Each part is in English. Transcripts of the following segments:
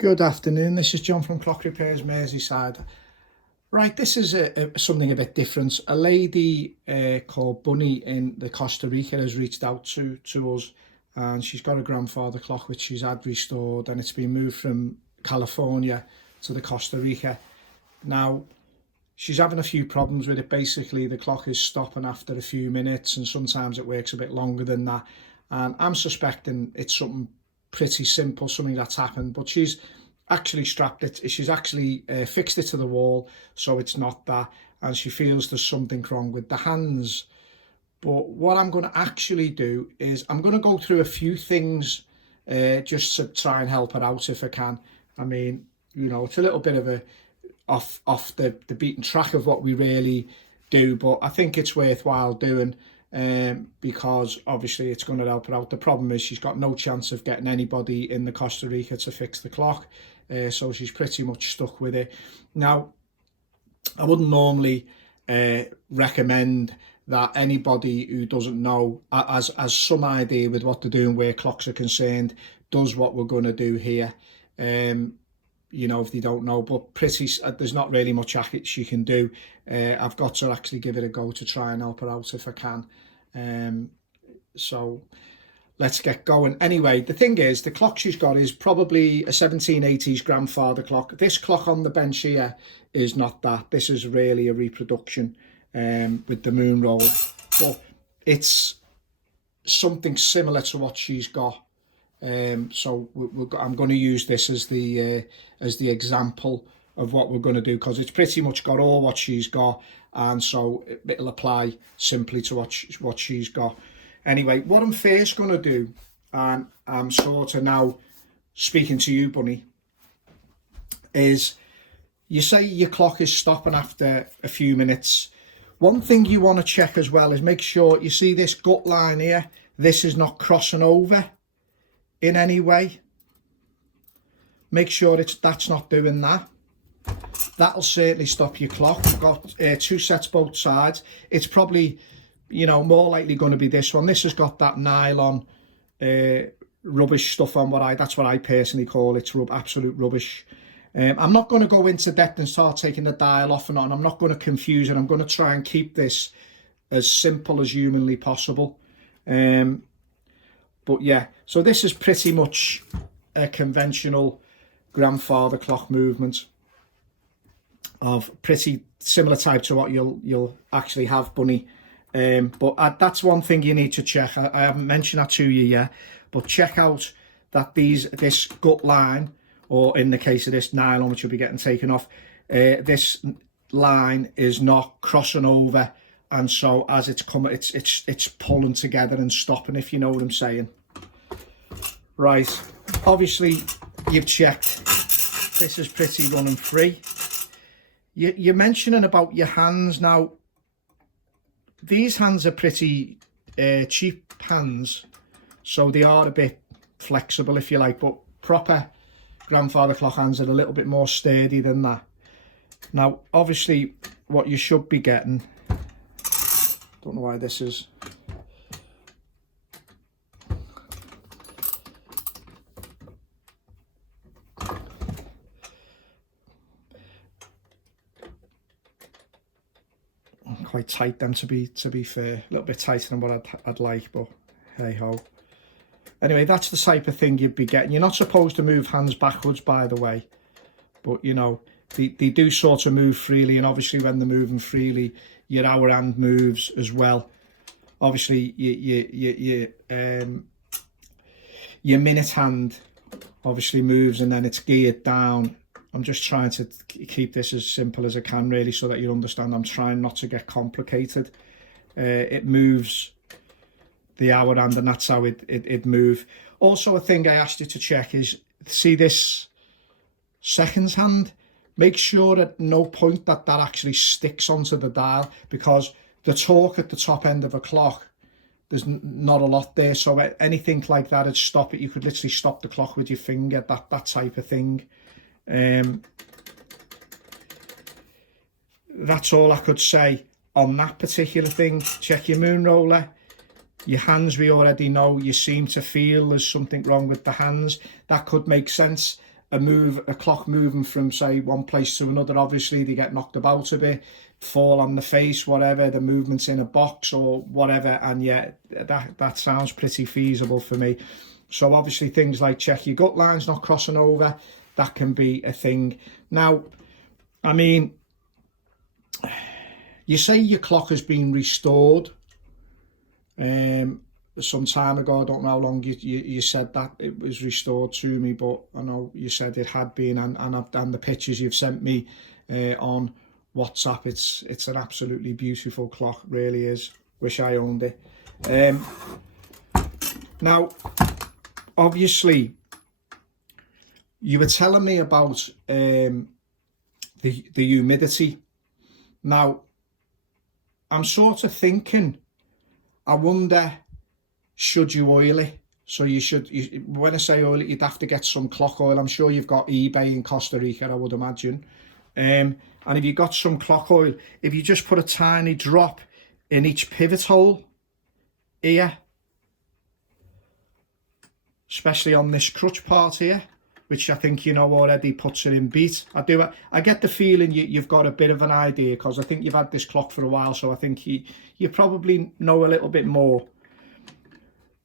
Good afternoon, this is John from Clock Repairs Merseyside. Right, this is something a bit different. A lady called Bunny in the Costa Rica has reached out to us, and she's got a grandfather clock which she's had restored, and it's been moved from California to the Costa Rica. Now, she's having a few problems with it. Basically, the clock is stopping after a few minutes, and sometimes it works a bit longer than that. And I'm suspecting it's something pretty simple, something that's happened, but she's actually strapped it, she's actually fixed it to the wall, so it's not that, and she feels there's something wrong with the hands. But what I'm going to actually do is I'm going to go through a few things just to try and help her out if I can. I mean, you know, it's a little bit of a off the beaten track of what we really do, but I think it's worthwhile doing. Because obviously it's going to help her out. The problem is she's got no chance of getting anybody in the Costa Rica to fix the clock, so she's pretty much stuck with it. Now, I wouldn't normally recommend that anybody who doesn't know, as some idea with what they're doing where clocks are concerned, does what we're going to do here. You know, if they don't know, but there's not really much she can do. I've got to actually give it a go to try and help her out if I can. So let's get going. Anyway, the thing is, the clock she's got is probably a 1780s grandfather clock. This clock on the bench here is not that. This is really a reproduction with the moon roller, but it's something similar to what she's got. So I'm going to use this as the example of what we're going to do, because it's pretty much got all what she's got, and so it'll apply simply to what she's got. Anyway, what I'm first going to do, and I'm sort of now speaking to you, Bunny, is you say your clock is stopping after a few minutes. One thing you want to check as well is make sure you see this gut line here. This is not crossing over in any way. Make sure that's not doing that. That'll certainly stop your clock. We've got two sets both sides. It's probably, you know, more likely going to be this one. This has got that nylon rubbish stuff on. That's what I personally call it. It's absolute rubbish. I'm not going to go into depth and start taking the dial off and on. I'm not going to confuse it. I'm going to try and keep this as simple as humanly possible. But yeah, so this is pretty much a conventional grandfather clock movement of pretty similar type to what you'll actually have, Bunny. But that's one thing you need to check. I haven't mentioned that to you yet, but check out that this gut line, or in the case of this nylon, which will be getting taken off, this line is not crossing over, and so as it's coming, it's pulling together and stopping, if you know what I'm saying. Right, obviously you've checked this is pretty running free. You're mentioning about your hands. Now, these hands are pretty cheap hands, so they are a bit flexible, if you like, but proper grandfather clock hands are a little bit more sturdy than that. Now, obviously, what you should be getting, don't know why this is, quite tight then, to be fair, a little bit tighter than what I'd like, but hey ho. Anyway, that's the type of thing you'd be getting. You're not supposed to move hands backwards, by the way, but you know, they do sort of move freely, and obviously when they're moving freely, your hour hand moves as well. Obviously your minute hand obviously moves, and then it's geared down. I'm just trying to keep this as simple as I can, really, so that you understand. I'm trying not to get complicated. It moves the hour hand, and that's how it move. Also, a thing I asked you to check is, see this seconds hand? Make sure at no point that actually sticks onto the dial, because the torque at the top end of a clock, there's not a lot there, so anything like that would stop it. You could literally stop the clock with your finger, that type of thing. That's all I could say on that particular thing. Check your moon roller. Your hands, we already know, you seem to feel there's something wrong with the hands. That could make sense. a clock moving from, say, one place to another. Obviously they get knocked about a bit, fall on the face, whatever, the movement's in a box or whatever, and yeah, that sounds pretty feasible for me. So obviously things like check your gut lines not crossing over, that can be a thing. Now, I mean, you say your clock has been restored some time ago. I don't know how long you said that it was restored to me, but I know you said it had been, and the pictures you've sent me on WhatsApp, it's an absolutely beautiful clock, really is. Wish I owned it. Now, obviously, you were telling me about the humidity. Now, I'm sort of thinking, I wonder, should you oil it? So when I say oil it, you'd have to get some clock oil. I'm sure you've got eBay in Costa Rica, I would imagine. And if you got some clock oil, if you just put a tiny drop in each pivot hole here, especially on this crutch part here, which I think you know already puts it in beat. I get the feeling you've got a bit of an idea, because I think you've had this clock for a while, so I think you probably know a little bit more.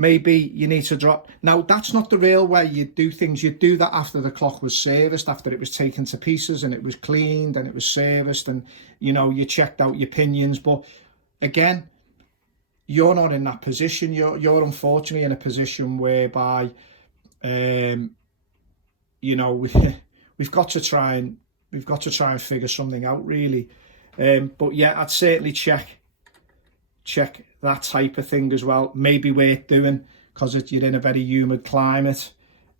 Maybe you need to drop. Now, that's not the real way you do things. You do that after the clock was serviced, after it was taken to pieces and it was cleaned and it was serviced, and you know, you checked out your pinions. But again, you're not in that position. You're unfortunately in a position whereby you know, we've got to try and figure something out, really. But yeah, I'd certainly check that type of thing as well. Maybe worth doing, because you're in a very humid climate.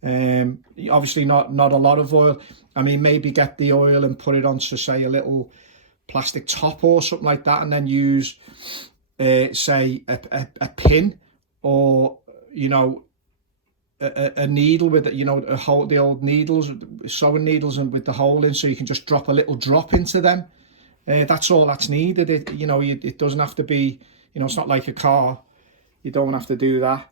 Obviously not a lot of oil. I mean, maybe get the oil and put it onto, say, a little plastic top or something like that, and then use say a pin, or you know, a needle with it, you know, the old needles, sewing needles, and with the hole in, so you can just drop a little drop into them. That's all that's needed. It doesn't have to be, you know, it's not like a car. You don't have to do that.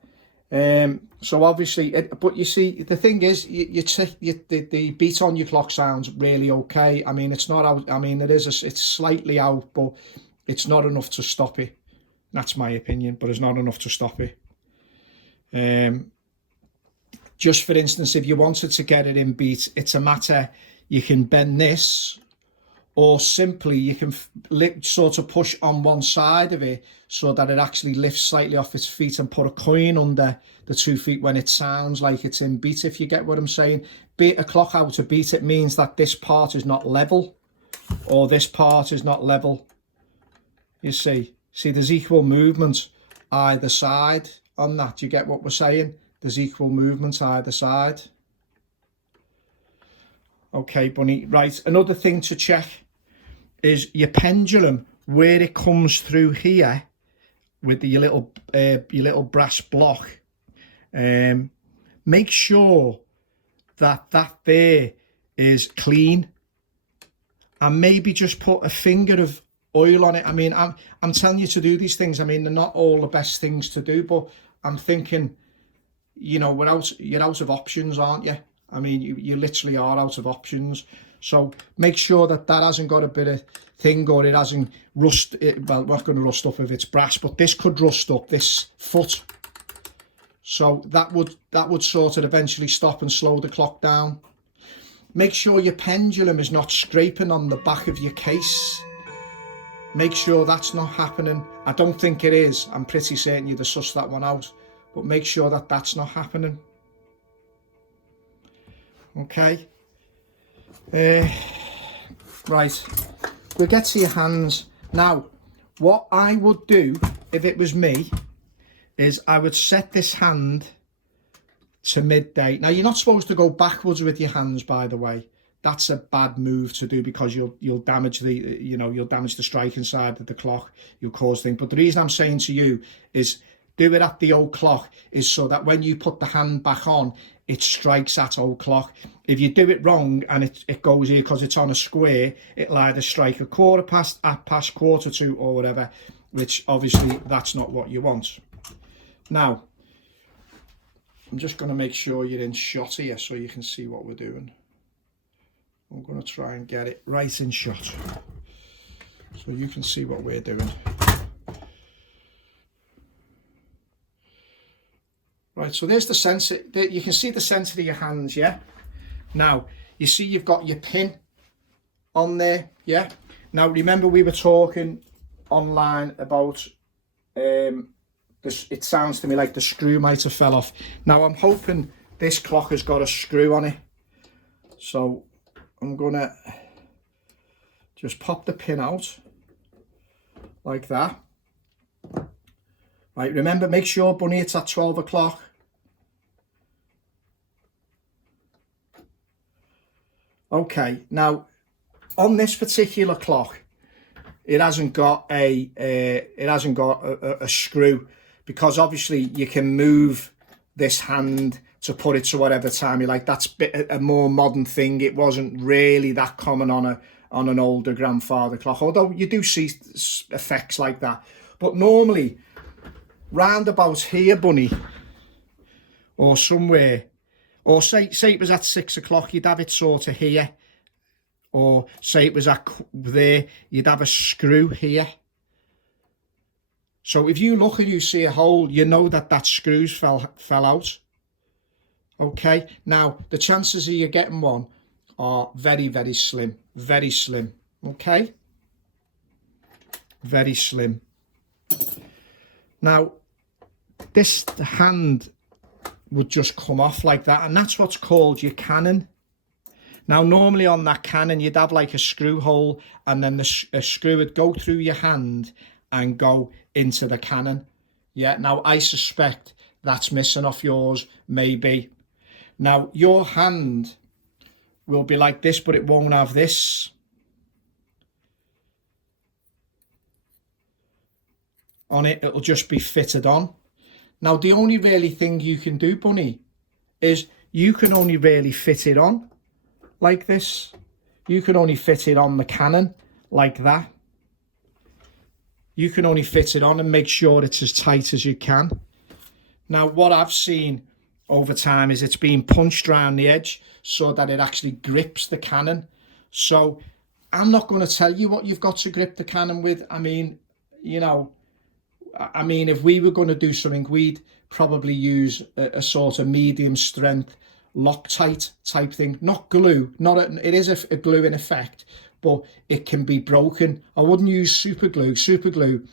So obviously, but you see, the thing is, the beat on your clock sounds really okay. I mean, it's not out. I mean, it's slightly out, but it's not enough to stop it. That's my opinion, but it's not enough to stop it. Just for instance, if you wanted to get it in beat, it's a matter, you can bend this, or simply you can sort of push on one side of it so that it actually lifts slightly off its feet, and put a coin under the 2 feet when it sounds like it's in beat, if you get what I'm saying. Beat a clock out of beat, it means that this part is not level, or this part is not level. You see, there's equal movement either side on that. Do you get what we're saying? There's equal movement either side. Okay, Bunny. Right, another thing to check is your pendulum, where it comes through here with your little brass block. Make sure that there is clean, and maybe just put a finger of oil on it. I mean, I'm telling you to do these things. I mean, they're not all the best things to do, but I'm thinking, you know, you're out of options, aren't you? I mean, you literally are out of options. So make sure that hasn't got a bit of thing, or it hasn't rust. Well, not going to rust up if it's brass, but this could rust up, this foot. So that would sort of eventually stop and slow the clock down. Make sure your pendulum is not scraping on the back of your case. Make sure that's not happening. I don't think it is. I'm pretty certain you'd have sussed that one out. But make sure that that's not happening. Okay. Right. We'll get to your hands. Now, what I would do, if it was me, is I would set this hand to midday. Now, you're not supposed to go backwards with your hands, by the way. That's a bad move to do, because you'll damage you'll damage the striking side of the clock. You'll cause things. But the reason I'm saying to you is, do it at the old clock, is so that when you put the hand back on, it strikes that old clock. If you do it wrong and it goes here because it's on a square, it'll either strike a quarter past, at past quarter to, or whatever, which obviously that's not what you want. Now, I'm just going to make sure you're in shot here so you can see what we're doing. I'm going to try and get it right in shot so you can see what we're doing. Right, so there's the centre. You can see the centre of your hands, yeah? Now, you see you've got your pin on there, yeah? Now, remember we were talking online about, it sounds to me like the screw might have fell off. Now, I'm hoping this clock has got a screw on it. So, I'm going to just pop the pin out like that. Right, remember, make sure, Bunny, it's at 12 o'clock. Okay, now, on this particular clock, it hasn't got a screw, because obviously you can move this hand to put it to whatever time you like. That's a more modern thing. It wasn't really that common on an older grandfather clock, although you do see effects like that. But normally, round about here, Bunny, or somewhere, or say it was at 6 o'clock, you'd have it sort of here, or say it was at there, you'd have a screw here. So if you look and you see a hole, you know that screws fell out. Okay, now the chances of you getting one are very, very slim, very slim. Okay, very slim. Now, this hand would just come off like that, and that's what's called your cannon. Now, normally on that cannon, you'd have like a screw hole, and then a screw would go through your hand and go into the cannon. Yeah, now I suspect that's missing off yours, maybe. Now, your hand will be like this, but it won't have this on it. It'll just be fitted on. Now, the only really thing you can do, Bunny, is you can only really fit it on like this. You can only fit it on the cannon like that. You can only fit it on and make sure it's as tight as you can. Now, what I've seen over time is it's being punched around the edge so that it actually grips the cannon. So I'm not going to tell you what you've got to grip the cannon with. I mean, you know, if we were going to do something, we'd probably use a sort of medium strength Loctite type thing, not glue. It is a glue in effect, but it can be broken. I wouldn't use super glue. Super glue,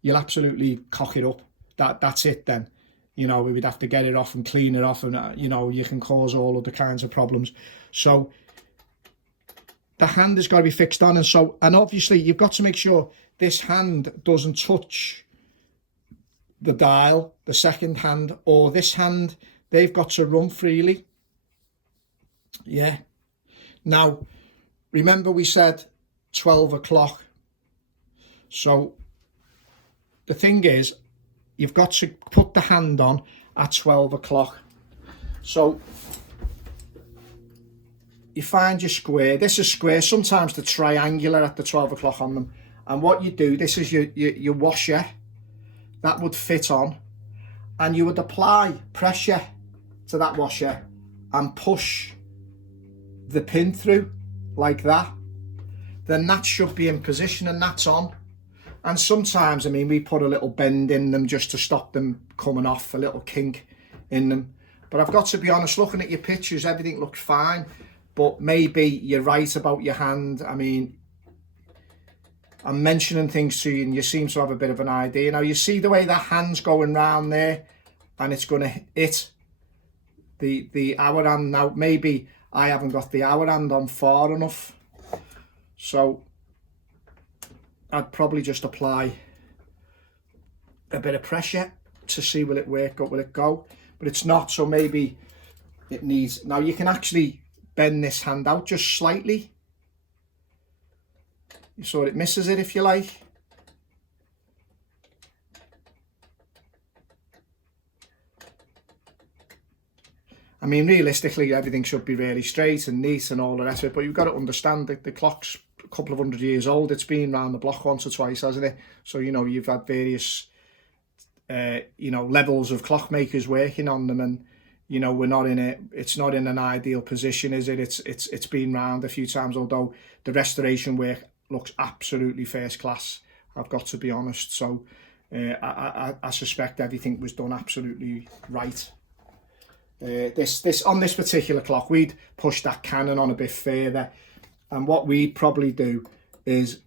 you'll absolutely cock it up. That's it then. You know, we'd have to get it off and clean it off, and you know, you can cause all other kinds of problems. So the hand has got to be fixed on, and obviously you've got to make sure this hand doesn't touch the dial, the second hand, or this hand. They've got to run freely. Yeah. Now, remember we said 12 o'clock. So the thing is, you've got to put the hand on at 12 o'clock. So you find your square. This is square. Sometimes the triangular at the 12 o'clock on them. And what you do, this is your washer that would fit on. And you would apply pressure to that washer and push the pin through like that. Then that should be in position and that's on. And sometimes, I mean, we put a little bend in them just to stop them coming off, a little kink in them. But I've got to be honest, looking at your pictures, everything looked fine. But maybe you're right about your hand. I mean, I'm mentioning things to you and you seem to have a bit of an idea. Now, you see the way that hand's going round there and it's going to hit the hour hand. Now, maybe I haven't got the hour hand on far enough. So I'd probably just apply a bit of pressure to see will it work or will it go. But it's not, so maybe it needs... Now, you can actually bend this hand out just slightly, so it misses it if you like. I mean, realistically, everything should be really straight and neat and all the rest of it, but you've got to understand that the clock's a couple of 100 years old. It's been round the block once or twice, hasn't it? So, you know, you've had various, you know, levels of clockmakers working on them, and, You know, we're not in it. It's not in an ideal position, is it? It's been round a few times, although the restoration work looks absolutely first class. I've got to be honest. So I suspect everything was done absolutely right. This on this particular clock, we'd push that cannon on a bit further, and what we'd probably do is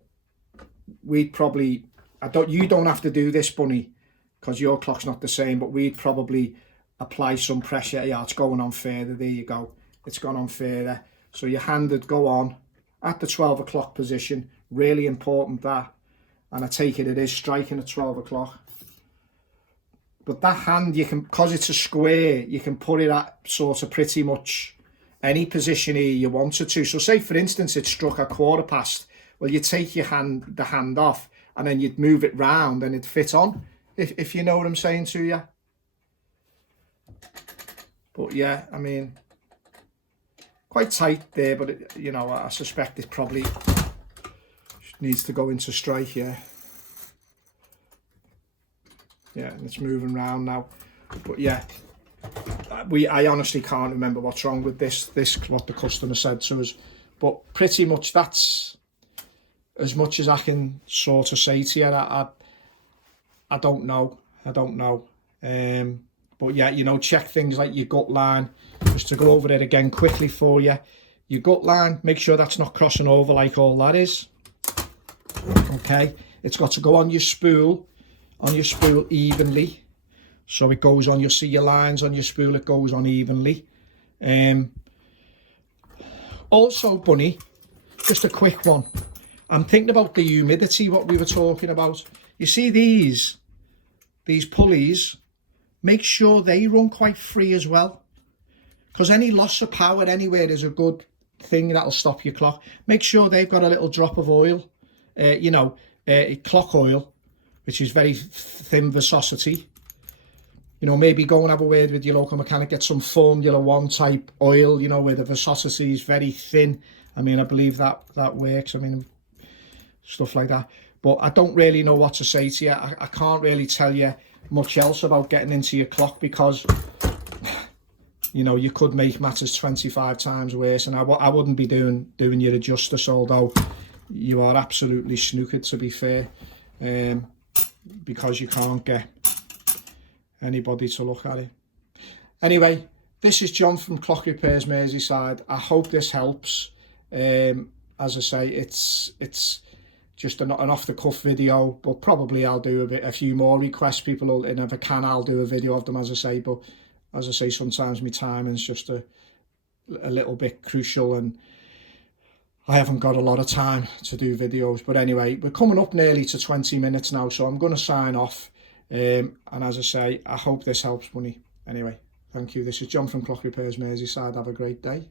you don't have to do this, Bunny, because your clock's not the same, but we'd probably apply some pressure. Yeah, it's going on further. There you go. It's gone on further. So your hand would go on at the 12 o'clock position. Really important that. And I take it is striking at 12 o'clock. But that hand, you can, because it's a square, you can put it at sort of pretty much any position here you wanted to. So say, for instance, it struck a 1/4 Well, you take the hand off, and then you'd move it round and it'd fit on, if you know what I'm saying to you. But yeah, I mean, quite tight there, but it, you know, I suspect it probably needs to go into strike. Yeah, and it's moving round now. But yeah, I honestly can't remember what's wrong with this what the customer said to us, but pretty much that's as much as I can sort of say to you. I don't know. But yeah, you know, check things like your gut line. Just to go over it again quickly for you. Your gut line, make sure that's not crossing over like all that is. Okay, it's got to go on your spool evenly. So it goes on, you'll see your lines on your spool, it goes on evenly. Also, Bunny, just a quick one. I'm thinking about the humidity, what we were talking about. You see these pulleys, make sure they run quite free as well, because any loss of power anywhere is a good thing that'll stop your clock. Make sure they've got a little drop of oil, clock oil, which is very thin viscosity. You know, maybe go and have a word with your local mechanic, get some Formula 1 type oil, you know, where the viscosity is very thin. I mean, I believe that works. I mean, stuff like that. But I don't really know what to say to you. I can't really tell you much else about getting into your clock, because you know, you could make matters 25 times worse, and I wouldn't be doing you a justice, although you are absolutely snookered, to be fair, because you can't get anybody to look at it. Anyway, this is John from Clock Repairs Merseyside. I hope this helps. As I say, it's just an off-the-cuff video, but probably I'll do a few more requests. People, and if I can, I'll do a video of them, as I say. But as I say, sometimes my timing's just a little bit crucial, and I haven't got a lot of time to do videos. But anyway, we're coming up nearly to 20 minutes now, so I'm going to sign off. And as I say, I hope this helps, Bunny. Anyway, thank you. This is John from Clock Repairs Merseyside. Have a great day.